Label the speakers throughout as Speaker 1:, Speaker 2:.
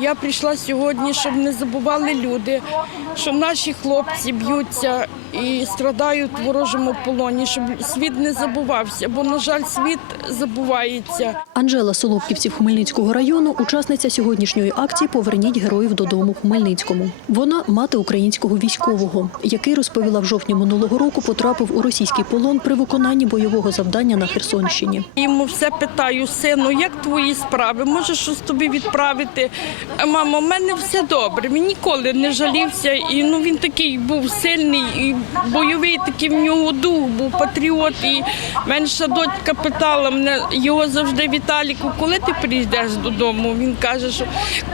Speaker 1: Я прийшла сьогодні, щоб не забували люди, що наші хлопці б'ються і страдають в ворожому полоні, щоб світ не забувався, бо, на жаль, світ забувається.
Speaker 2: Анжела Соловківців Хмельницького району, учасниця сьогоднішньої акції Поверніть героїв додому Хмельницькому. Вона мати українського військового, який розповіла в жовтні минулого року, потрапив у російський полон при виконанні бойового завдання на Херсонщині.
Speaker 1: Йому все питаю, сину, як твої справи? Може щось тобі відправити? А мама, в мене все добре. Він ніколи не жалівся. І ну він такий був сильний і бойовий, такий в нього дух був патріот. І менша дочка питала мене його завжди Віталіку, коли ти прийдеш додому? Він каже, що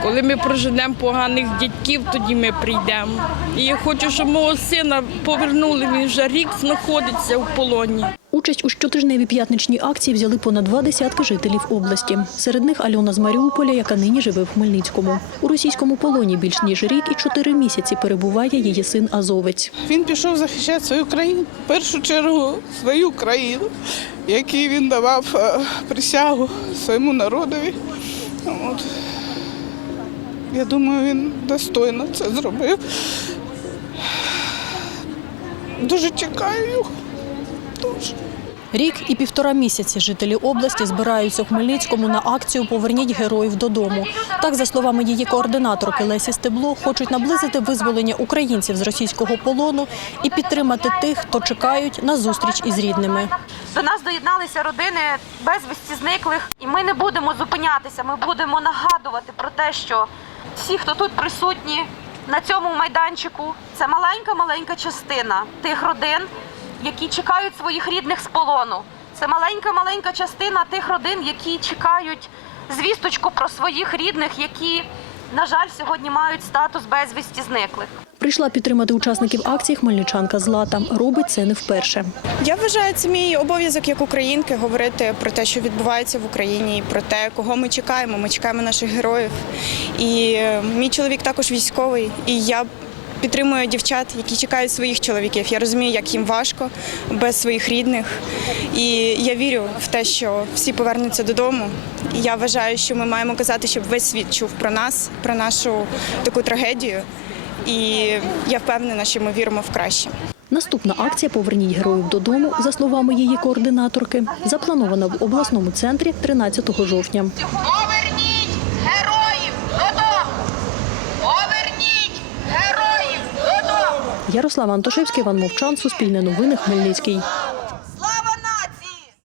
Speaker 1: коли ми проженемо поганих дядьків, тоді ми прийдемо. І я хочу, щоб мого сина повернули. Він вже рік знаходиться в полоні.
Speaker 2: Участь у щотижневій п'ятничній акції взяли понад два десятки жителів області. Серед них Альона з Маріуполя, яка нині живе в Хмельницькому. У російському полоні більш ніж рік і чотири місяці перебуває її син Азовець.
Speaker 3: Він пішов захищати свою країну, в першу чергу свою країну, якій він давав е, присягу своєму народові. От. Я думаю, він достойно це зробив. Дуже чекаю його. Дуже.
Speaker 2: Рік і півтора місяці жителі області збираються у Хмельницькому на акцію Поверніть героїв додому. Так, за словами її координаторки Лесі Стебло, хочуть наблизити визволення українців з російського полону і підтримати тих, хто чекають на зустріч із рідними.
Speaker 4: До нас доєдналися родини безвісті зниклих, і ми не будемо зупинятися. Ми будемо нагадувати про те, що всі, хто тут присутні на цьому майданчику, це маленька маленька частина тих родин, які чекають своїх рідних з полону. Це маленька маленька частина тих родин, які чекають звісточку про своїх рідних, які, на жаль, сьогодні мають статус безвісті зниклих.
Speaker 2: Прийшла підтримати учасників акції хмельничанка Злата. Робить це не вперше.
Speaker 5: Я вважаю, це мій обов'язок як українки говорити про те, що відбувається в Україні, і про те, кого ми чекаємо. Ми чекаємо наших героїв. І е, мій чоловік також військовий, і я. Підтримую дівчат, які чекають своїх чоловіків. Я розумію, як їм важко без своїх рідних. І я вірю в те, що всі повернуться додому. І я вважаю, що ми маємо казати, щоб весь світ чув про нас, про нашу таку трагедію. І я впевнена, що ми віримо в краще.
Speaker 2: Наступна акція Поверніть героїв додому, за словами її координаторки, запланована в обласному центрі 13 жовтня.
Speaker 6: Поверніть героїв додому! Поверніть
Speaker 2: героїв Антошевський, Іван Мовчан, Суспільне новини, Хмельницький.